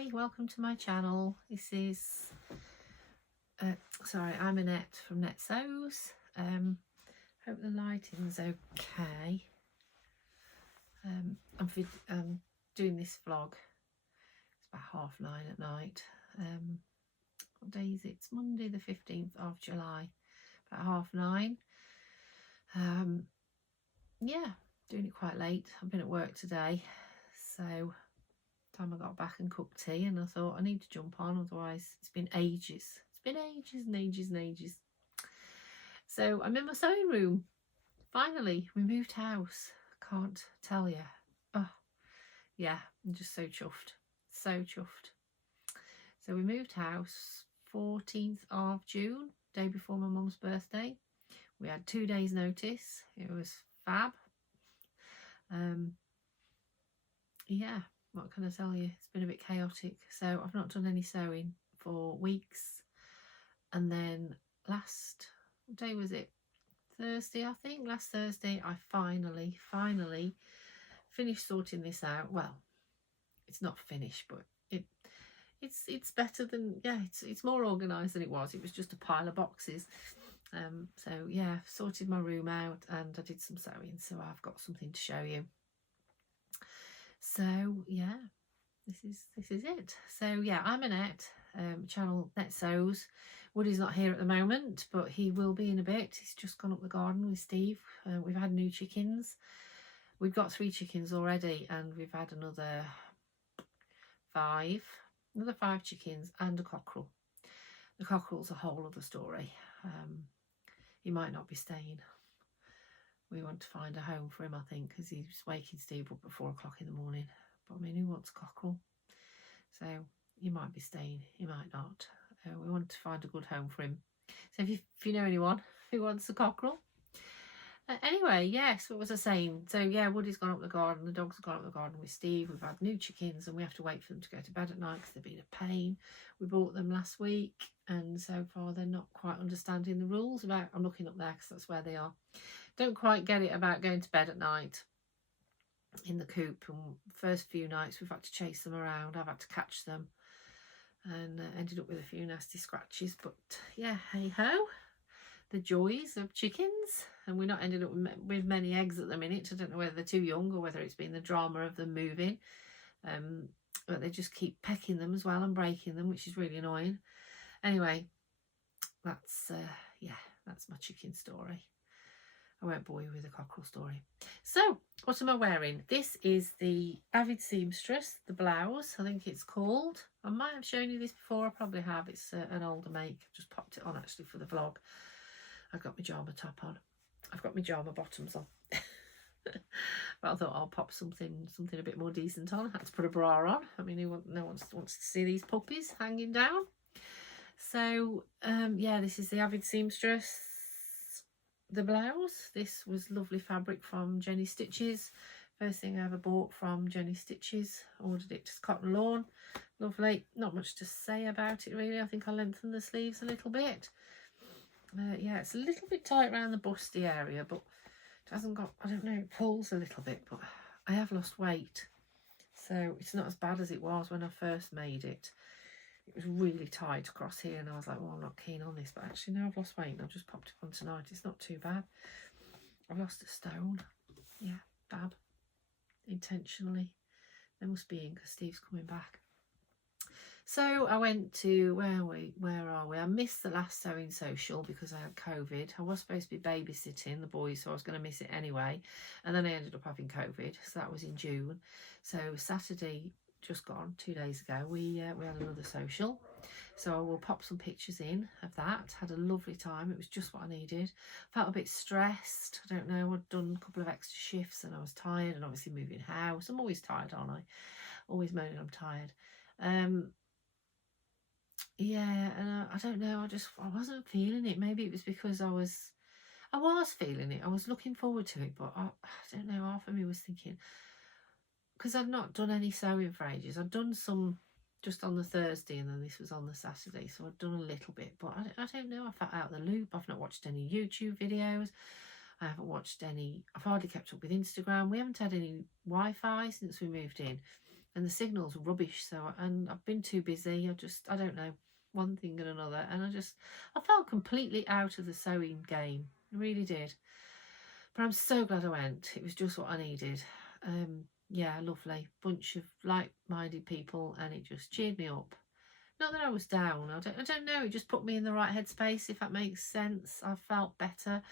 Hi, welcome to my channel. This is I'm Annette from xxxx. Hope the lighting's okay. I'm doing this vlog. It's about 9:30 at night. What day is it? It's Monday the 15th of July, about 9:30. Yeah, doing it quite late. I've been at work today, so time I got back and cooked tea, and I thought I need to jump on, otherwise it's been ages. It's been ages and ages and ages. So I'm in my sewing room. Finally, we moved house. Can't tell you. Oh, yeah, I'm just so chuffed. So chuffed. So we moved house 14th of June, day before my mum's birthday. We had 2 days notice. It was fab. Yeah, what can I tell you? It's been a bit chaotic. So I've not done any sewing for weeks. And then what day was it? Thursday, I think. Last Thursday, I finally finished sorting this out. Well, it's not finished, but it's better than, yeah, it's more organised than it was. It was just a pile of boxes. So yeah, I've sorted my room out and I did some sewing, so I've got something to show you. So yeah, this is it. So yeah, I'm Annette, channel xxxx. Woody's not here at the moment, but he will be in a bit. He's just gone up the garden with Steve. We've had new chickens. We've got 3 chickens already, and we've had another 5 chickens and a cockerel. The cockerel's a whole other story. He might not be staying. We want to find a home for him, I think, because he's waking Steve up at 4 o'clock in the morning. But I mean, who wants a cockerel? So he might be staying, he might not. We want to find a good home for him. So if you know anyone who wants a cockerel. Anyway, yes, what was I saying? So yeah, Woody's gone up the garden, the dogs have gone up the garden with Steve. We've had new chickens and we have to wait for them to go to bed at night because they've been a pain. We bought them last week and so far they're not quite understanding the rules about, I'm looking up there because that's where they are. Don't quite get it about going to bed at night in the coop. And first few nights we've had to chase them around. I've had to catch them and ended up with a few nasty scratches. But yeah, hey ho, the joys of chickens. And we're not ended up with many eggs at the minute. I don't know whether they're too young or whether it's been the drama of them moving. But they just keep pecking them as well and breaking them, which is really annoying. Anyway, that's yeah, that's my chicken story. I won't bore you with a cockerel story. So, what am I wearing? This is the Avid Seamstress, the blouse, I think it's called. I might have shown you this before, I probably have. It's an older make. I've just popped it on actually for the vlog. I've got my jumper top on. I've got my jumper bottoms on. But I thought I'll pop something a bit more decent on. I had to put a bra on. I mean, no one wants to see these puppies hanging down. So, yeah, this is the Avid Seamstress. The blouse, this was lovely fabric from Jenny Stitches. First thing I ever bought from Jenny Stitches. Ordered it, just cotton lawn. Lovely. Not much to say about it really. I think I lengthened the sleeves a little bit. Yeah, it's a little bit tight around the busty area, but it hasn't got, I don't know, it pulls a little bit, but I have lost weight. So it's not as bad as it was when I first made it. It was really tight across here and I was like, well, I'm not keen on this, but actually now I've lost weight and I've just popped it on tonight. It's not too bad. I've lost a stone. Yeah, fab. Intentionally. There must be in because Steve's coming back. So I went to, where are we? I missed the last Sewing Social because I had COVID. I was supposed to be babysitting the boys, so I was going to miss it anyway. And then I ended up having COVID, so that was in June. So Saturday, just gone 2 days ago, we had another social, so I will pop some pictures in of that. Had a lovely time. It was just what I needed. Felt a bit stressed. I don't know, I'd done a couple of extra shifts and I was tired, and obviously moving house. I'm always tired, aren't I? Always moaning I'm tired. Yeah, and I don't know, I wasn't feeling it. Maybe it was because I was feeling it. I was looking forward to it, but I don't know, half of me was thinking, because I'd not done any sewing for ages. I'd done some just on the Thursday and then this was on the Saturday, so I'd done a little bit, but I don't know, I felt out of the loop. I've not watched any YouTube videos. I haven't watched any, I've hardly kept up with Instagram. We haven't had any Wi-Fi since we moved in. and the signal's rubbish. So, and I've been too busy. I don't know, one thing and another, and I felt completely out of the sewing game. I really did. But I'm so glad I went. It was just what I needed. Yeah, lovely bunch of like-minded people, and it just cheered me up. Not that I was down. I don't know. It just put me in the right headspace, if that makes sense. I felt better.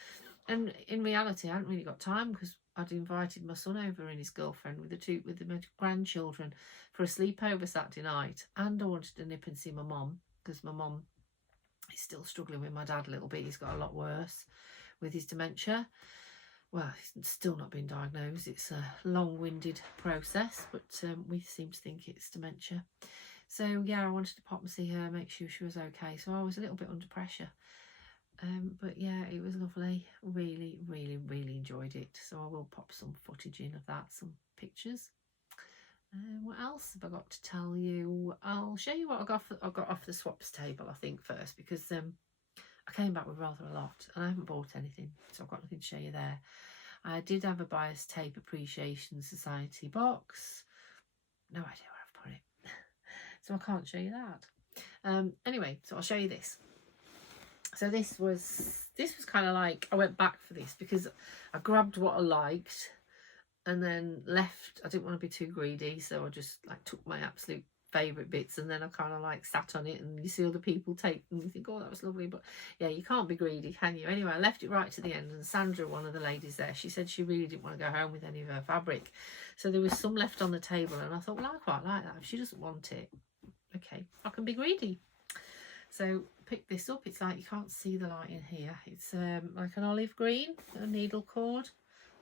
And in reality, I hadn't really got time because I'd invited my son over and his girlfriend with my grandchildren for a sleepover Saturday night. And I wanted to nip and see my mum because my mum is still struggling with my dad a little bit. He's got a lot worse with his dementia. Well, he's still not been diagnosed. It's a long-winded process, but we seem to think it's dementia. So yeah, I wanted to pop and see her, make sure she was okay. So I was a little bit under pressure. But yeah, it was lovely. Really, really, really enjoyed it. So I will pop some footage in of that, some pictures. What else have I got to tell you? I'll show you what I got off the swaps table, I think, first, because I came back with rather a lot and I haven't bought anything, so I've got nothing to show you there. I did have a Buyer's Tape Appreciation Society box. No idea where I've put it. So I can't show you that. Anyway, so I'll show you this. So this was kind of like, I went back for this because I grabbed what I liked and then left. I didn't want to be too greedy, so I just like took my absolute favourite bits and then I kind of like sat on it, and you see other people take and you think, oh, that was lovely, but yeah, you can't be greedy, can you? Anyway, I left it right to the end, and Sandra, one of the ladies there, she said she really didn't want to go home with any of her fabric, so there was some left on the table, and I thought, well, I quite like that. If she doesn't want it, okay, I can be greedy. So pick this up. It's like, you can't see the light in here. It's like an olive green, a needle cord,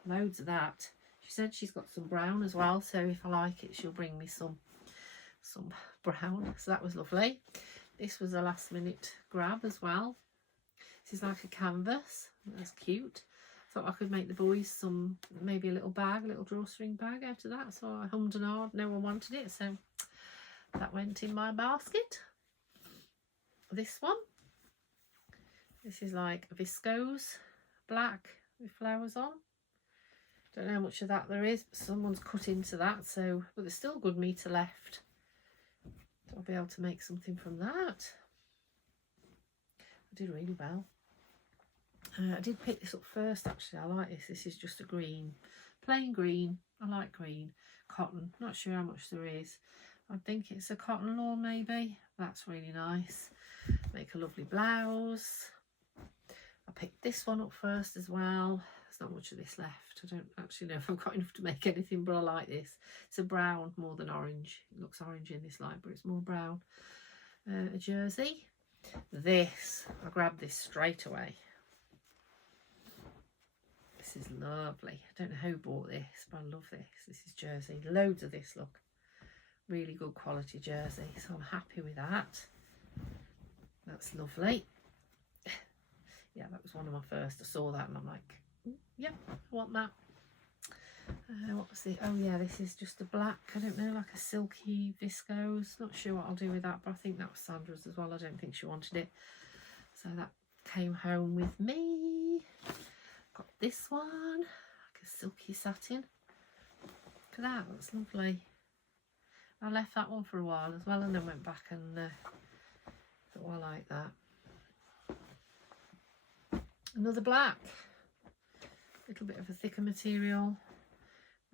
loads of that. She said she's got some brown as well, so if I like it, she'll bring me some brown. So that was lovely. This was a last minute grab as well. This is like a canvas. That's cute. Thought I could make the boys maybe a little bag, a little drawstring bag out of that. So I hummed and hawed. No one wanted it, so that went in my basket. This one, this is like a viscose black with flowers on. Don't know how much of that there is, but someone's cut into that, so, but there's still good metre left. So I'll be able to make something from that. I did really well. I did pick this up first, actually. I like this. This is just a green, plain green. I like green. Cotton. Not sure how much there is. I think it's a cotton lawn, maybe. That's really nice. Make a lovely blouse. I picked this one up first as well. There's not much of this left. I don't actually know if I've got enough to make anything, but I like this. It's a brown more than orange. It looks orange in this light, but it's more brown. A jersey. This, I grabbed this straight away. This is lovely. I don't know who bought this, but I love this. This is jersey. Loads of this, look. Really good quality jersey, so I'm happy with that. That's lovely. Yeah, that was one of my first. I saw that and I'm like, yep, I want that. What was it? Oh yeah, this is just a black, I don't know, like a silky viscose. Not sure what I'll do with that, but I think that was Sandra's as well. I don't think she wanted it. So that came home with me. Got this one, like a silky satin. Look at that, that's lovely. I left that one for a while as well, and then went back and thought, oh, I like that. Another black, little bit of a thicker material.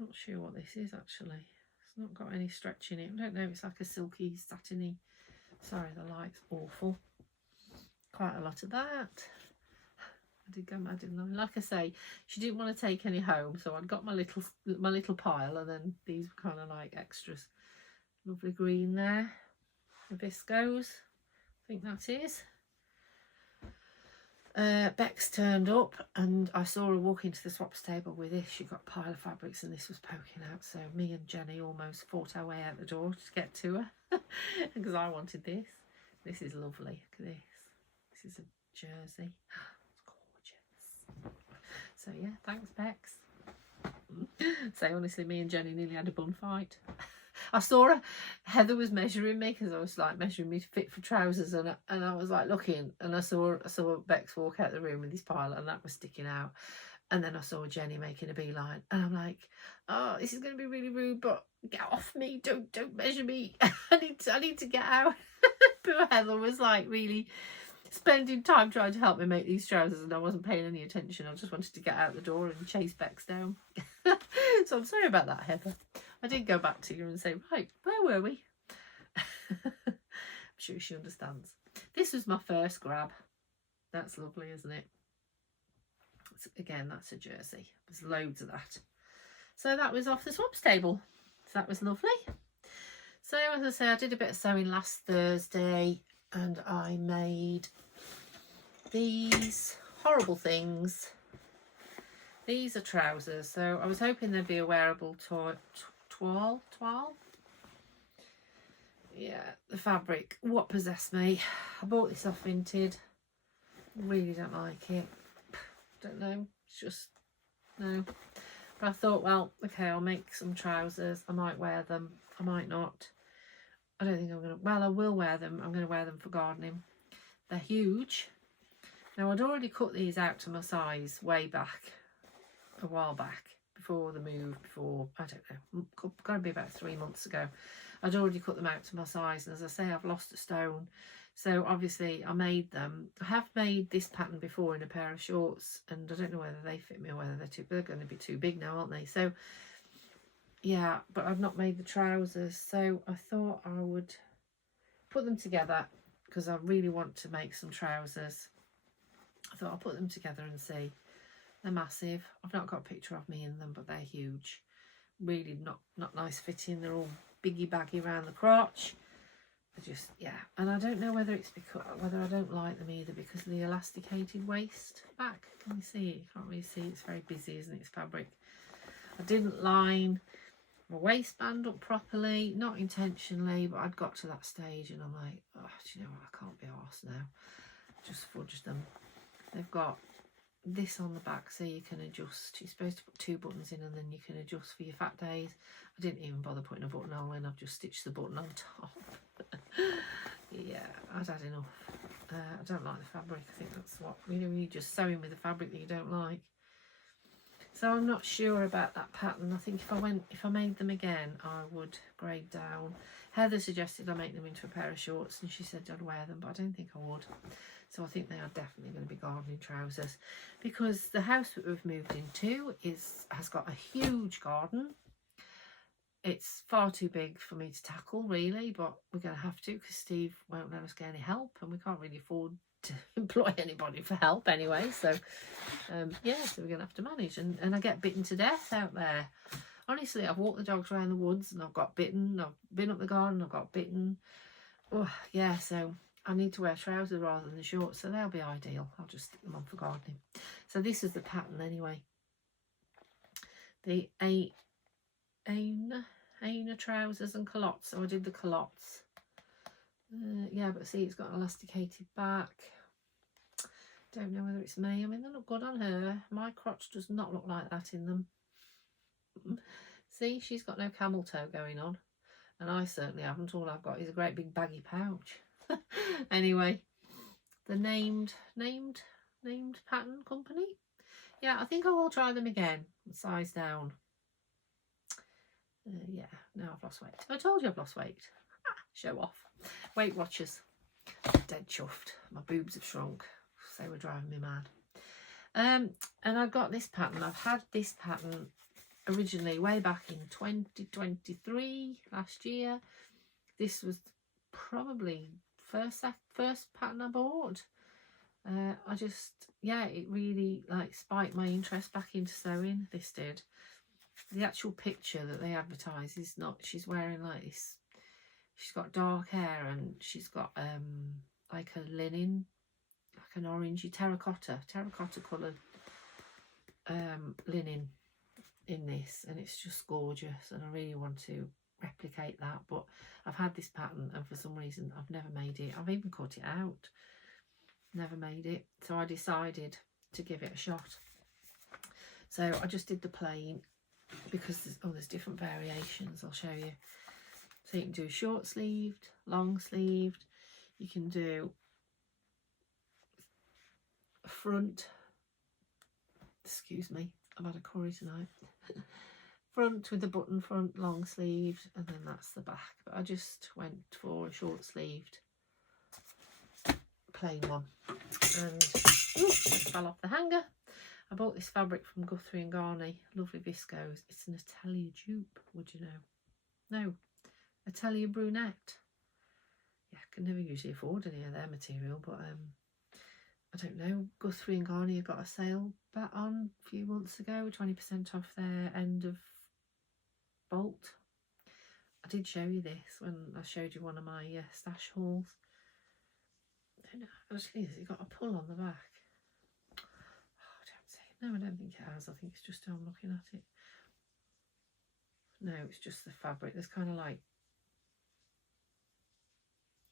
Not sure what this is actually. It's not got any stretch in it. I don't know. It's like a silky, satiny. Sorry, the light's awful. Quite a lot of that. I did go mad, didn't I? Like I say, she didn't want to take any home, so I'd got my little pile, and then these were kind of like extras. Lovely green there. The viscose, I think that is. Bex turned up and I saw her walk into the swaps table with this. She got a pile of fabrics and this was poking out, so me and Jenny almost fought our way out the door to get to her because I wanted this. This is lovely. Look at this. This is a jersey. It's gorgeous. So yeah, thanks Bex. So honestly, me and Jenny nearly had a bun fight. I saw her, Heather was measuring me because I was like measuring me to fit for trousers, and I was like looking, and I saw Bex walk out the room with this pile, and that was sticking out, And then I saw Jenny making a beeline, and I'm like, oh, this is going to be really rude, but get off me, don't measure me. I need to get out. Poor Heather was like really spending time trying to help me make these trousers, and I wasn't paying any attention. I just wanted to get out the door and chase Bex down. So I'm sorry about that, Heather. I did go back to you and say, right, where were we? I'm sure she understands. This was my first grab. That's lovely, isn't it? Again, that's a jersey. There's loads of that. So that was off the swap stable. So that was lovely. So as I say, I did a bit of sewing last Thursday, and I made these horrible things. These are trousers. So I was hoping they'd be a wearable toile. Yeah, the fabric. What possessed me? I bought this off Vinted. Really don't like it. Don't know, it's just no. But I thought, well, okay, I'll make some trousers. I might wear them, I might not. I don't think I'm gonna, well, I will wear them. I'm gonna wear them for gardening. They're huge. Now I'd already cut these out to my size way back, a while back, before the move, before, I don't know, gotta be about 3 months ago. I'd already cut them out to my size, and as I say, I've lost a stone. So obviously I made them. I have made this pattern before in a pair of shorts, and I don't know whether they fit me or whether they're going to be too big now, aren't they? So yeah, but I've not made the trousers, so I thought I would put them together because I really want to make some trousers. I thought I'll put them together and see. They're massive. I've not got a picture of me in them, but they're huge. Really not nice fitting. They're all biggy baggy around the crotch. Just, yeah, and I don't know whether it's because, whether I don't like them either because of the elasticated waist back. Can you see it? You can't really see. It's very busy, isn't it? It's fabric. I didn't line my waistband up properly, not intentionally, but I'd got to that stage and I'm like, oh, do you know what? I can't be arsed now. Just fudged them. They've got this on the back so you can adjust. You're supposed to put 2 buttons in and then you can adjust for your fat days. I didn't even bother putting a button on when I've just stitched the button on top. Yeah, I'd had enough. I don't like the fabric. I think that's what, you know, you're just sewing with the fabric that you don't like. So I'm not sure about that pattern. I think if I made them again, I would grade down. Heather suggested I make them into a pair of shorts, and she said I'd wear them, but I don't think I would. So I think they are definitely going to be gardening trousers, because the house that we've moved into has got a huge garden. It's far too big for me to tackle, really, but we're going to have to because Steve won't let us get any help, and we can't really afford to employ anybody for help anyway. So, yeah, so we're going to have to manage. And I get bitten to death out there. Honestly, I've walked the dogs around the woods and I've got bitten. I've been up the garden, I've got bitten. Oh, yeah, so I need to wear trousers rather than the shorts, so they'll be ideal. I'll just stick them on for gardening. So this is the pattern anyway. The Aina trousers and culottes. So I did the culottes. Yeah, but see, it's got an elasticated back. Don't know whether it's me. I mean, they look good on her. My crotch does not look like that in them. See, she's got no camel toe going on, and I certainly haven't. All I've got is a great big baggy pouch. Anyway, the named pattern company. Yeah, I think I will try them again. Size down. Yeah, now I've lost weight. I told you I've lost weight. Show off. Weight Watchers. Dead chuffed. My boobs have shrunk. They were driving me mad. And I've got this pattern. I've had this pattern originally way back in 2023, last year. This was probably first pattern I bought. I just, yeah, it really like spiked my interest back into sewing. This did. The actual picture that they advertise is not, she's wearing like this, she's got dark hair and she's got like a linen, like an orangey terracotta coloured linen in this, and it's just gorgeous, and I really want to replicate that. But I've had this pattern and for some reason I've never made it. I've even cut it out, never made it, so I decided to give it a shot. So I just did the plain, because there's different variations. I'll show you. So you can do short sleeved, long sleeved, you can do front Excuse me, I've had a curry tonight. Front with the button front, long sleeved, and then that's the back. But I just went for a short sleeved plain one. And it fell off the hanger. I bought this fabric from Guthrie and Garney, lovely viscose. It's an Atelier dupe, would you know? No, Atelier brunette. Yeah, I can never usually afford any of their material, but I don't know. Guthrie and Garney got a sale back on a few months ago, 20% off their end of bolt. I did show you this when I showed you one of my stash hauls. I don't know, actually, has it got a pull on the back? Oh, I don't see it. No, I don't think it has. I think it's just how I'm looking at it. No, it's just the fabric. There's kind of like,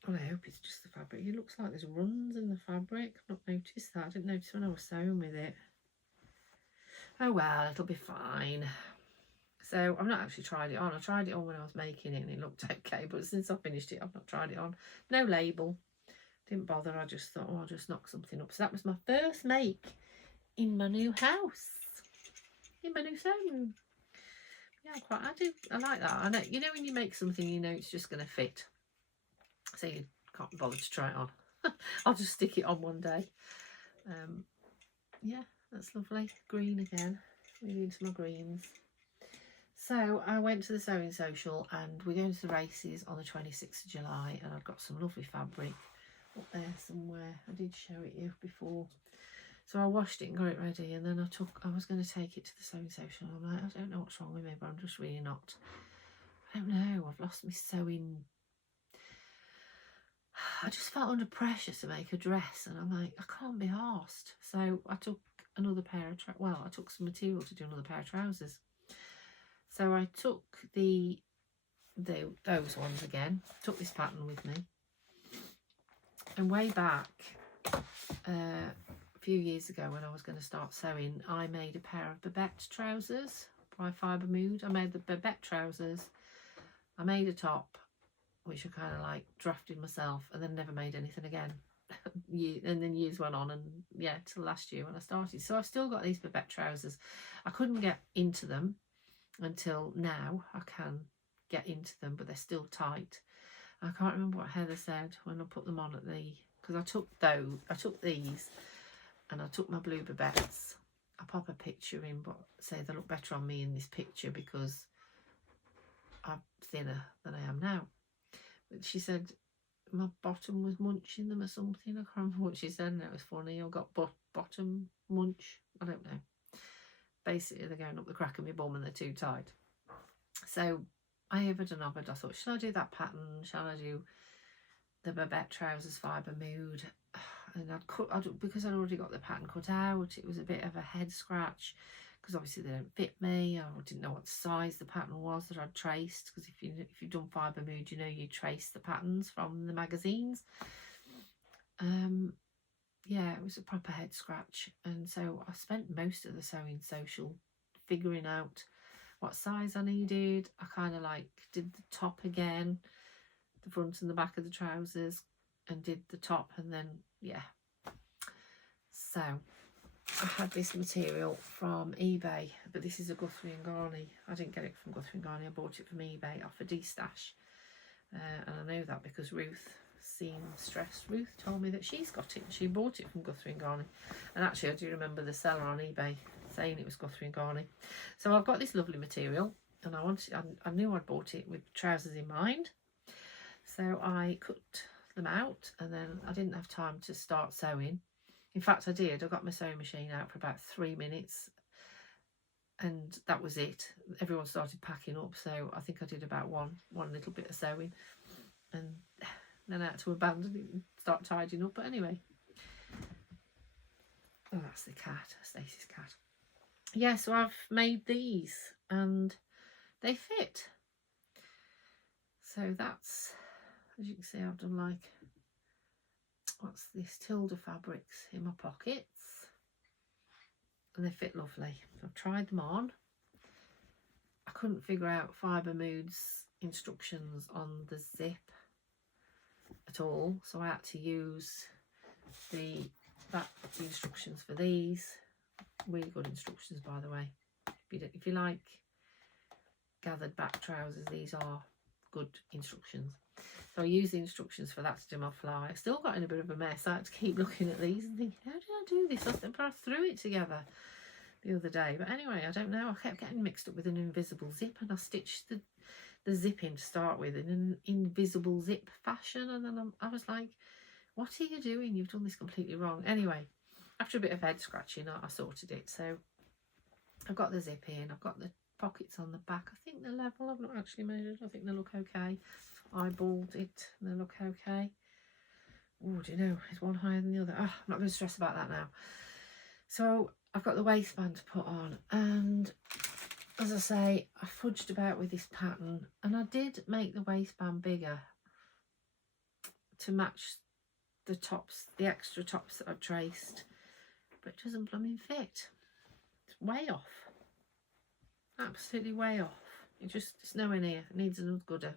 well, I hope it's just the fabric. It looks like there's runs in the fabric. I've not noticed that. I didn't notice when I was sewing with it. Oh well, it'll be fine. So I've not actually tried it on. I tried it on when I was making it and it looked okay, but since I finished it, I've not tried it on. No label. Didn't bother. I just thought, oh, I'll just knock something up. So that was my first make in my new house, in my new sewing room. Yeah, I like that. I know, you know, when you make something, you know it's just going to fit. So you can't bother to try it on. I'll just stick it on one day. Yeah, that's lovely. Green again. Really into my greens. So I went to the Sewing Social and we're going to the races on the 26th of July, and I've got some lovely fabric up there somewhere. I did show it you before. So I washed it and got it ready, and then I was going to take it to the Sewing Social. I'm like, I don't know what's wrong with me, but I'm just really not. I don't know. I've lost my sewing. I just felt under pressure to make a dress, and I'm like, I can't be arsed. So I took another pair of I took some material to do another pair of trousers. So I took those ones again. Took this pattern with me, and way back a few years ago when I was going to start sewing, I made a pair of Babette trousers by Fibre Mood. I made the Babette trousers. I made a top, which I kind of like drafted myself, and then never made anything again. And then years went on, and yeah, till last year when I started. So I've still got these Babette trousers. I couldn't get into them until now. I can get into them, but they're still tight. I can't remember what Heather said when I put them on at the, because I took these and I took my blue Babettes. I'll pop a picture in, but say they look better on me in this picture because I'm thinner than I am now. But she said my bottom was munching them or something. I can't remember what she said, and it was funny. I got bottom munch. I don't know. Basically, they're going up the crack of my bum and they're too tight. So I overed and overed. I thought, shall I do that pattern? Shall I do the Babette trousers Fibre Mood? And because I'd already got the pattern cut out, it was a bit of a head scratch because obviously they don't fit me. I didn't know what size the pattern was that I'd traced, because if you've done Fibre Mood, you know you trace the patterns from the magazines. Yeah, it was a proper head scratch, and so I spent most of the Sewing Social figuring out what size I needed. I kind of like did the top again, the front and the back of the trousers, and did the top, and then yeah. So I had this material from eBay, but this is a Guthrie and Garney. I didn't get it from Guthrie and Garney. I bought it from eBay off a D-stash, and I know that because Ruth told me that she's got it. She bought it from Guthrie and Garney, and actually I do remember the seller on eBay saying it was Guthrie and Garney. So I've got this lovely material, and I knew I'd bought it with trousers in mind, so I cut them out, and then I didn't have time to start sewing. In fact, I did. I got my sewing machine out for about 3 minutes, and that was it. Everyone started packing up, so I think I did about one little bit of sewing, and then I had to abandon it and start tidying up. But anyway, oh, that's the cat, Stacey's cat. Yeah, so I've made these and they fit. So that's, as you can see, I've done like, what's this, Tilda fabrics in my pockets, and they fit lovely. I've tried them on. I couldn't figure out Fibre Mood's instructions on the zip at all, so I had to use the instructions for these, Really good instructions, by the way. If you like gathered back trousers, these are good instructions. So I use the instructions for that to do my fly. I still got in a bit of a mess. I had to keep looking at these and thinking, how did I do this? I threw it together the other day. But anyway, I don't know. I kept getting mixed up with an invisible zip, and I stitched the zip in to start with in an invisible zip fashion. And then I was like, what are you doing? You've done this completely wrong. Anyway, after a bit of head scratching, I sorted it. So I've got the zip in. I've got the pockets on the back. I think they're level. I've not actually measured. I think they look okay. Eyeballed it and they look okay. Oh, do you know, is one higher than the other? Oh, I'm not going to stress about that now. So I've got the waistband to put on, and as I say, I fudged about with this pattern, and I did make the waistband bigger to match the tops, the extra tops that I've traced, but it doesn't blooming fit. It's way off, absolutely way off. It's nowhere near. It needs another gooder,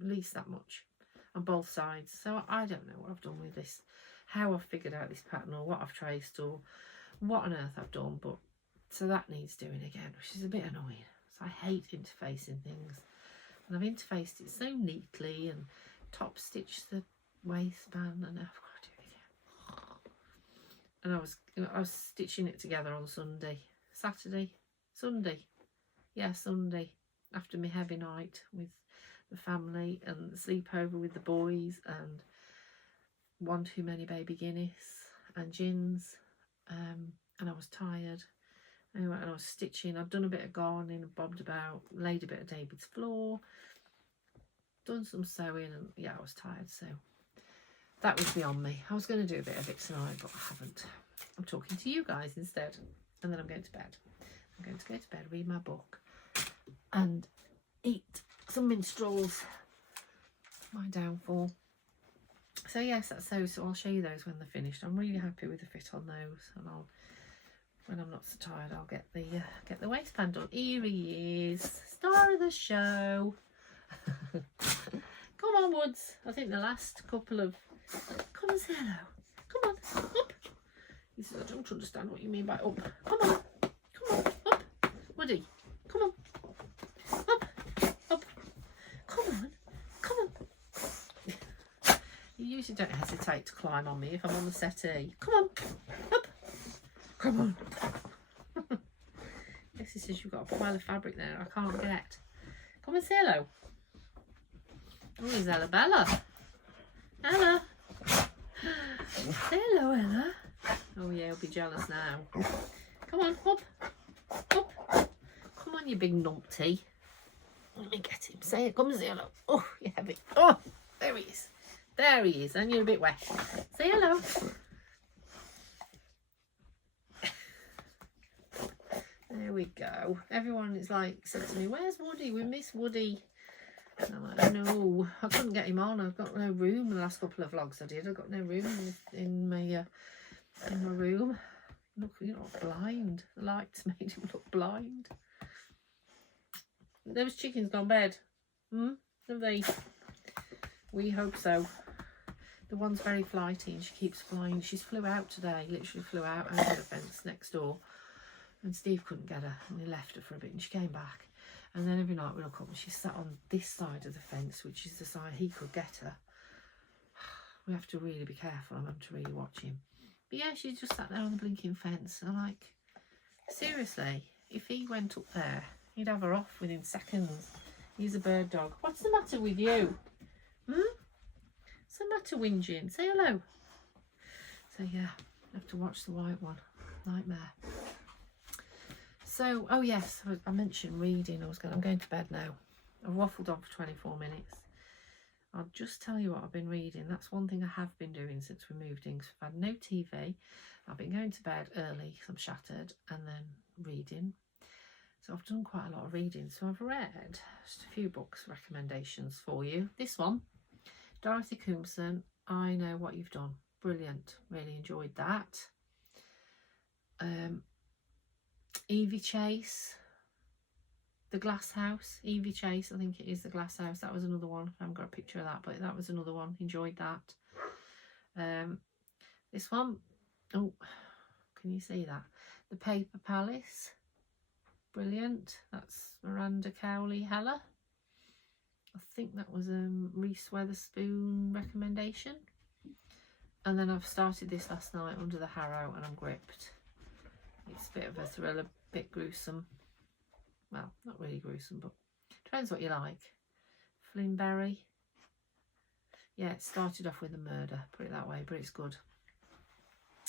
at least that much on both sides. So I don't know what I've done with this, how I've figured out this pattern, or what I've traced, or what on earth I've done. But so that needs doing again, which is a bit annoying. So I hate interfacing things, and I've interfaced it so neatly and top stitched the waistband, and I've got to do it again. And I was stitching it together on Sunday, Sunday, after my heavy night with the family and the sleepover with the boys, and one too many baby Guinness and gins, and I was tired. Anyway, and I was stitching. I'd done a bit of gardening and bobbed about, laid a bit of David's floor, done some sewing, and yeah, I was tired, so that was beyond me. I was going to do a bit of it tonight, but I haven't. I'm talking to you guys instead, and then I'm going to bed. I'm going to go to bed, read my book, and eat some minstrels. My downfall. So yes, that's those. So I'll show you those when they're finished. I'm really happy with the fit on those, and I'll, when I'm not so tired, I'll get the waistband done. Here he is, star of the show. Come on, Woods. I think the last couple of, come and say hello. Come on, up. He says, I don't understand what you mean by up. Come on, up. Woody, come on. Up. Come on. You usually don't hesitate to climb on me if I'm on the settee. Come on, up. Come on. Yes, he says you've got a pile of fabric there I can't get. Come and say hello. Oh, there's Ella Bella. Ella. Say hello, Ella. Oh yeah, he'll be jealous now. Come on, up. Come on, you big numpty. Let me get him. Say it. Come and say hello. Oh, you're heavy. Oh, there he is. There he is. And you're a bit wet. Say hello. There we go. Everyone is like, said to me, where's Woody? We miss Woody. And I'm like, no, I couldn't get him on. I've got no room. The last couple of vlogs I did, I got no room in my room. Look, you're not blind. The lights made him look blind. Those chickens gone bed? Have they? We hope so. The one's very flighty and she keeps flying. She's flew out today. Literally flew out over the fence next door. And Steve couldn't get her, and he left her for a bit, and she came back. And then every night we look up and she's sat on this side of the fence, which is the side he could get her. We have to really be careful. I'm having to really watch him. But yeah, she just sat there on the blinking fence. And I'm like, seriously, if he went up there, he'd have her off within seconds. He's a bird dog. What's the matter with you? What's the matter, whinging? Say hello. So yeah, I have to watch the white one. Nightmare. So, oh yes, I mentioned reading. I'm going to bed now. I've waffled on for 24 minutes. I'll just tell you what I've been reading. That's one thing I have been doing since we moved in. Cause I've had no TV. I've been going to bed early because I'm shattered, and then reading. So I've done quite a lot of reading. So I've read just a few books recommendations for you. This one, Dorothy Coomson, I Know What You've Done. Brilliant. Really enjoyed that. Evie Chase, The Glass House. Evie Chase, I think it is The Glass House. That was another one. I haven't got a picture of that, but that was another one. Enjoyed that. This one, oh, Can you see that? The Paper Palace. Brilliant. That's Miranda Cowley Heller. I think that was a Reese Witherspoon recommendation. And then I've started this last night, Under the Harrow, and I'm gripped. It's a bit of a thriller, bit gruesome. Well, not really gruesome, but depends what you like. Flynn. Yeah, it started off with a murder, put it that way, but it's good.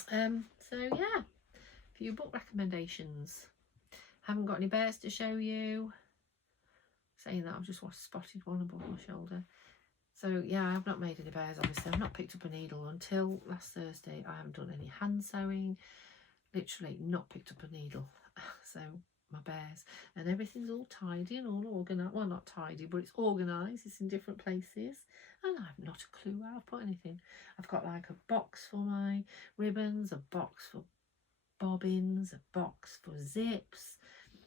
So yeah, a few book recommendations. Haven't got any bears to show you. Saying that, I've just spotted one above my shoulder. So yeah, I've not made any bears, obviously. I've not picked up a needle until last Thursday. I haven't done any hand sewing. Literally not picked up a needle. So my bears, and everything's all tidy and all organised. Well, not tidy, but it's organised. It's in different places, and I've not a clue where I've put anything. I've got like a box for my ribbons, a box for bobbins, a box for zips,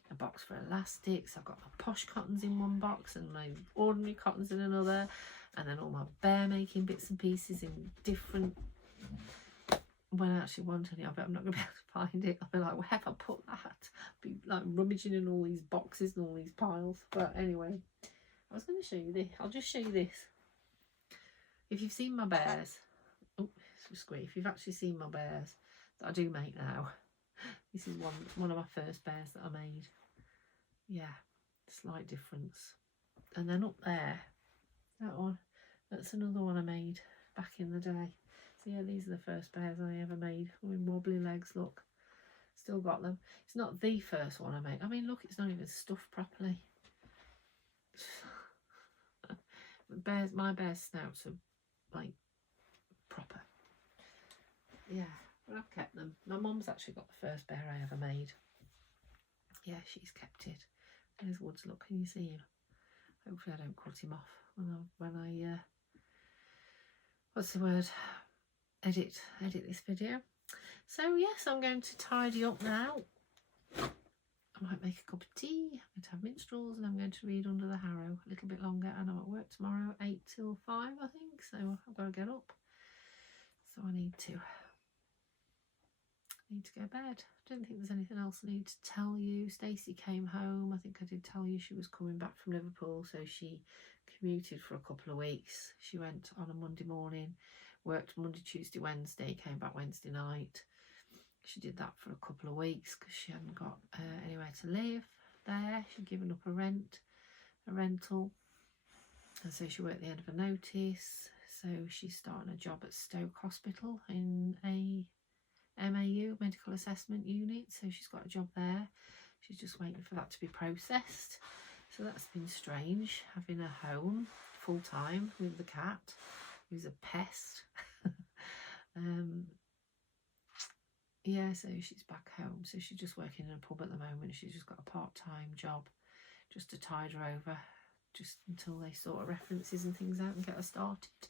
a box for elastics. I've got my posh cottons in one box and my ordinary cottons in another, and then all my bear making bits and pieces in different. When I actually want any of it, I'm not going to be able to find it. I'll be like, where have I put that? I'll be like rummaging in all these boxes and all these piles. But anyway, I was going to show you this. I'll just show you this. If you've seen my bears, oh, it's squeak. If you've actually seen my bears that I do make now, this is one of my first bears that I made. Yeah, slight difference. And then up there, that one, that's another one I made back in the day. So yeah, these are the first bears I ever made with wobbly legs. Look, still got them. It's not the first one I made. I mean, look, it's not even stuffed properly. My bear's snouts are like proper. Yeah, but I've kept them. My mum's actually got the first bear I ever made. Yeah, she's kept it. There's Woods. Look, can you see him? Hopefully I don't cut him off when I what's the word? Edit this video. So yes, I'm going to tidy up now. I might make a cup of tea. I'm going to have minstrels, and I'm going to read Under the Harrow a little bit longer. And I'm at work tomorrow, 8 till 5, I think. So I've got to get up. So I need to go to bed. I don't think there's anything else I need to tell you. Stacey came home. I think I did tell you she was coming back from Liverpool, so she commuted for a couple of weeks. She went on a Monday morning, worked Monday, Tuesday, Wednesday, came back Wednesday night. She did that for a couple of weeks because she hadn't got anywhere to live there. She'd given up a rental, and so she worked the end of a notice. So she's starting a job at Stoke Hospital in a MAU, medical assessment unit. So she's got a job there. She's just waiting for that to be processed. So that's been strange, having a home full time with the cat, who's a pest. Yeah, so she's back home. So she's just working in a pub at the moment. She's just got a part-time job just to tide her over, just until they sort of references and things out and get her started.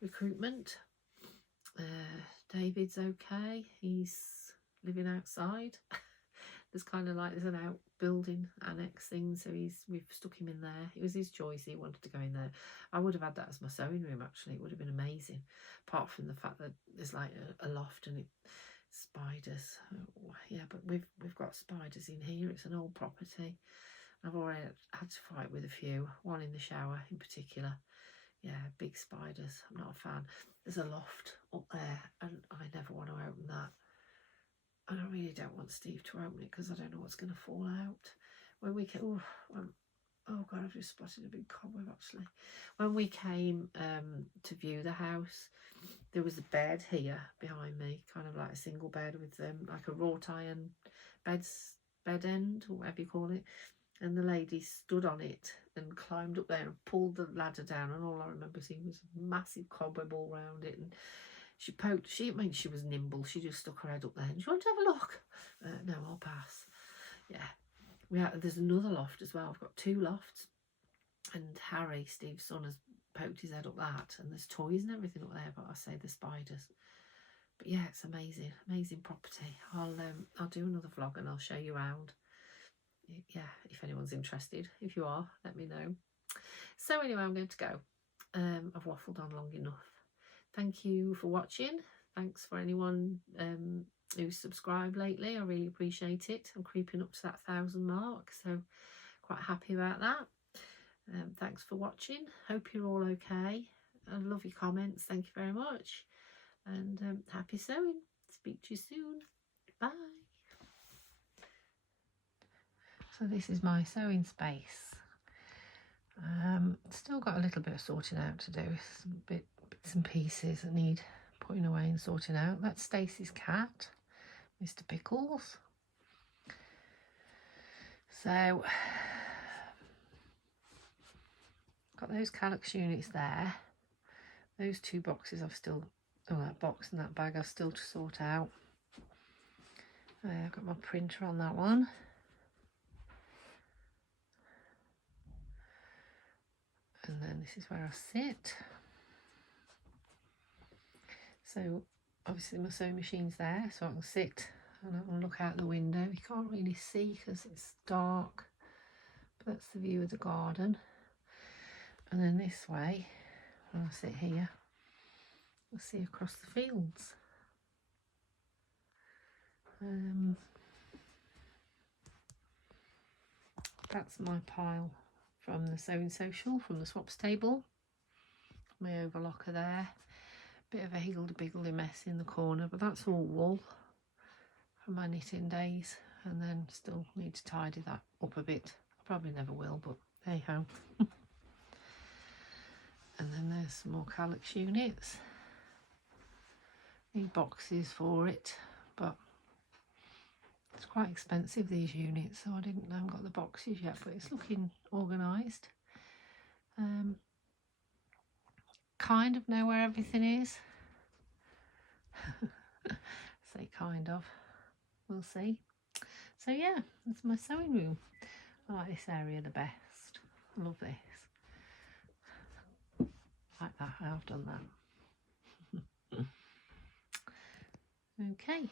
Recruitment. David's okay. He's living outside. There's kind of like, there's an outbuilding annex thing, so we've stuck him in there. It was his choice. He wanted to go in there. I would have had that as my sewing room, actually. It would have been amazing, apart from the fact that there's like a loft and spiders. Oh, yeah, but we've got spiders in here. It's an old property. I've already had to fight with a few, one in the shower in particular. Yeah, big spiders. I'm not a fan. There's a loft up there, and I never want to open that. And I really don't want Steve to open it because I don't know what's going to fall out. When we came, oh God, I've just spotted a big cobweb actually. When we came to view the house, there was a bed here behind me, kind of like a single bed with like a wrought iron bed end, or whatever you call it. And the lady stood on it and climbed up there and pulled the ladder down, and all I remember seeing was a massive cobweb all round it. And she poked, she was nimble, she just stuck her head up there and she wanted to have a look. No, I'll pass. Yeah, there's another loft as well. I've got 2 lofts, and Harry, Steve's son, has poked his head up that, and there's toys and everything up there, but I say the spiders. But yeah, it's amazing property. I'll do another vlog and I'll show you around. Yeah, if anyone's interested. If you are, let me know. So anyway, I'm going to go. I've waffled on long enough. Thank you for watching. Thanks for anyone who's subscribed lately. I really appreciate it. I'm creeping up to that 1,000 mark, so quite happy about that. Thanks for watching. Hope you're all okay. I love your comments. Thank you very much. And happy sewing. Speak to you soon. Bye. So this is my sewing space. Still got a little bit of sorting out to do. Some bits and pieces that need putting away and sorting out. That's Stacey's cat, Mr. Pickles. So got those calyx units there. Those 2 boxes I've still, that box and that bag I've still to sort out. I've got my printer on that one. And then this is where I sit. So obviously my sewing machine's there, so I can sit and I can look out the window. You can't really see because it's dark, but that's the view of the garden. And then this way, when I sit here, I see across the fields. That's my pile from the Sewing Social, from the swaps table. My overlocker there. Bit of a higgledy-piggledy mess in the corner, but that's all wool from my knitting days. And then still need to tidy that up a bit. I probably never will, but hey ho. And then there's some more calyx units. Need boxes for it, but it's quite expensive, these units, so I haven't got the boxes yet, but it's looking organised. Kind of know where everything is. Say kind of, we'll see. So yeah, that's my sewing room. I like this area the best. I love this. Like that, I've done that. Okay.